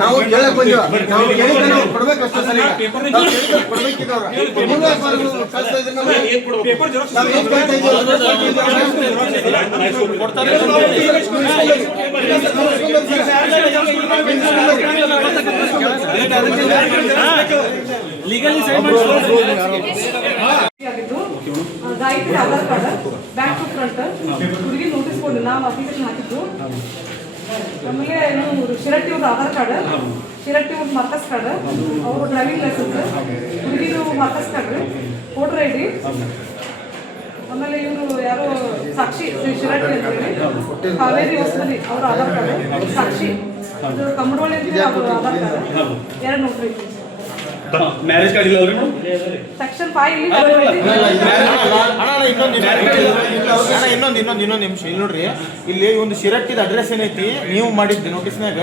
ನಾವು ಕೇಳಕ್ ಬಂದಿವ ನಾವು ಕೇಳಿದ್ರೆ ನಾವು ಕೊಡ್ಬೇಕು ಅಷ್ಟೇ ಸರ್. ಕೊಡ್ಬೇಕಿದ್ದವ್ರ legally sign Gayathri Aadhaar card back to front ಹುಡುಗಿ ನೋಟಿಸ್ ಕೊಡಿ ನಾವು ಅಪ್ಲಿಕೇಶನ್ ಹಾಕಿದ್ದು. ಆಮೇಲೆ ಶಿರಟ್ಟಿ ಅವ್ರದ್ದು ಆಧಾರ್ ಕಾರ್ಡ್, ಶಿರಟ್ಟಿ ಅವ್ರದ್ದು ಮಾರ್ಕಸ್ ಕಾರ್ಡ್, ಅವ್ರ ಡ್ರೈವಿಂಗ್ ಲೈಸೆನ್ಸ್, ಹುಡುಗಿದು ಮಾರ್ಕಸ್ ಕಾರ್ಡ್, ವೋಟರ್ ಐಡಿ. ಆಮೇಲೆ ಇವರು ಯಾರೋ ಸಾಕ್ಷಿ ಶಿರಟ್ಟಿ ಅಂತೇಳಿ ಕಾವೇರಿ ಹೊಸಮನಿ ಅವ್ರ ಆಧಾರ್ ಕಾರ್ಡ್, ಸಾಕ್ಷಿ ಕಮ್ಮಡೋಳಿ ಅಂತ ಅವ್ರ Aadhaar card, 2 notary. Marriage card ಇಲ್ಲ ಅವ್ರಿ ಸೆಕ್ಷನ್ 5 ಇನ್ನೊಂದು ನಿಮಿಷ ಇಲ್ಲಿ ನೋಡ್ರಿ. ಇಲ್ಲಿ ಒಂದು ಶಿರಟ್ಟಿದ ಅಡ್ರೆಸ್ ಏನೈತಿ ನೀವು ಮಾಡಿದ್ದೆ ನೋಟಿಸ್ನಾಗ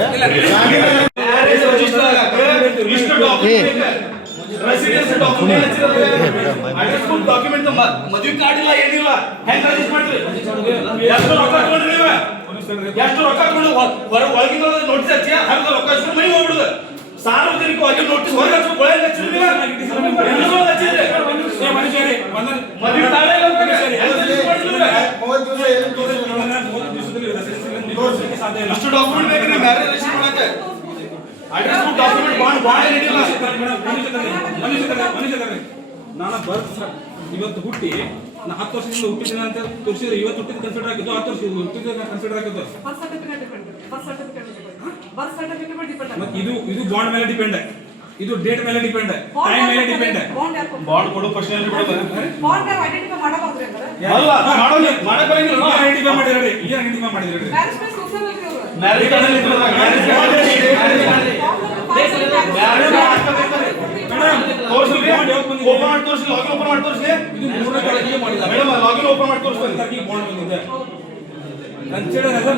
ಡಾಕ್ಯುಮೆಂಟ್ ಮದುವೆ ಕಾರ್ಡ್ ಇಲ್ಲ ಏನಿಲ್ಲ ಹೆಂಗ್ ರಿಜಿಸ್ಟರ್ ಮಾಡ್ತೀರಿ? ಎಷ್ಟು ರೊಕ್ಕ ತಗೊಂಡ್ರಿ ನೀವು? ಎಷ್ಟು ರೊಕ್ಕ ತಗೊಂಡು ಒಳಗಿನ ನೋಟಿಸ್ ಹಚ್ಚಿ ಹರಿದ ರೊಕ್ಕ ಹಚ್ಕೊಂಡು ಮನೆಗೆ ಹೋಗ್ಬಿಡುದು. ಸಾರ್ವಜನಿಕವಾಗಿ ನೋಟಿಸ್ ಹೊರಗೆ ಹಚ್ಕೊಂಡು ಒಳಗೆ ಹಚ್ಚಿದ್ರಿ ಅಷ್ಟು ಡಾಕ್ಯುಮೆಂಟ್ ಬೇಕ್ರಿ ಮ್ಯಾರೇಜ್ ರಿಜಿಸ್ಟರ್ ಮಾಡಕ್ಕೆ. ಅಡ್ರೆಸ್ ಬುಕ್ ಡಾಕ್ಯುಮೆಂಟ್ ಬಾಂಡ್ ರೆಡಿಲ್ಲ. ನಾನು ಬರ್ತ್ ಇವತ್ತು ಹುಟ್ಟಿ 10 ವರ್ಷದಿಂದ ಹುಟ್ಟಿದ್ದೀನಿ ಅಂತ ತೋರಿಸಿದ್ರೆ ಇವತ್ತು ಹುಟ್ಟಿದ ಕನ್ಸಿಡರ್ ಆಗಿದ್ದು 10 ವರ್ಷ ಹುಟ್ಟಿದ ಕನ್ಸಿಡರ್ ಆಗಿದ್ದು. ಇದು ಬಾಂಡ್ ಮೇಲೆ ಡಿಪೆಂಡ್, ಇದು ಡೇಟ್ ಮೇಲೆ ಡಿಪೆಂಡ್, ಟೈಮ್ ಮೇಲೆ ಡಿಪೆಂಡ್. ಬಾಂಡ್ ಕೊಡು ಫಸ್ಟ್ ಅಲ್ಲ ಮಾಡಕ್ ಬರಂಗಿಲ್ಲ. ಐಡೆಂಟಿಫೈ ಮಾಡಿದ್ರಿ, ಈಗ ಐಡೆಂಟಿಫೈ ಮಾಡಿದ್ರಿ. ಮ್ಯಾರೇಜ್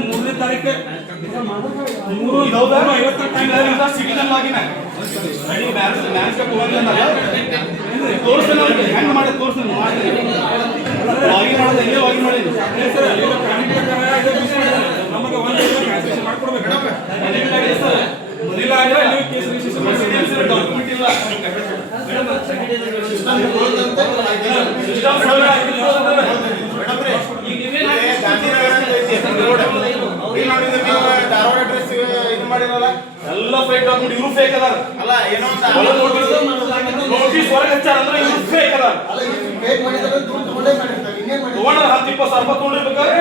ಮೂರನೇ ತಾರೀಕು 3:50 ಸಿಟಿಜನ್ ಲಾಗಿನ ತೋರಿಸ್ತಾನೆ ಹೆಂಗ್ ಮಾಡಿ ತೋರಿಸ್ತಾನೆ ಲಾಗಿನ್ ಮಾಡೋದು ಹೆಂಗೆ ಲಾಗಿನ್ ಮಾಡಿ ನಮಗೆ ಒಂದು ಮಾಡ್ಕೊಡ್ಬೇಕು. ಡಾಕ್ಯುಮೆಂಟ್ ಇಲ್ಲ ಧಾರವಾಡ ಅಡ್ರೆಸ್ ಇದು ಮಾಡಿರಲ್ಲ ಎಲ್ಲ ಫೇಕ್ ಡಾಕ್ಯುಮೆಂಟ್. ಇವರು ಫೇಕ್ ಅದಾರ ಅಲ್ಲ ಏನೋ ನೋಟಿಸ್ ಹೊರಗೆ ಹಚ್ಚಾರ ಅಂದ್ರೆ ಇವರು ಫೇಕ್ ಅದಾರ. ಫೇಕ್ ಮಾಡಿದ್ರೆ ದುಡ್ಡು ತಗೊಂಡೇ ಮಾಡಿರ್ತಾರೆ. ಇನ್ನೇನ್ ಮಾಡಿ ತಗೊಂಡ್ರೆ 10-20 ಸಾವಿರ ರೂಪಾಯಿ ತಗೊಂಡಿರ್ಬೇಕಾದ್ರೆ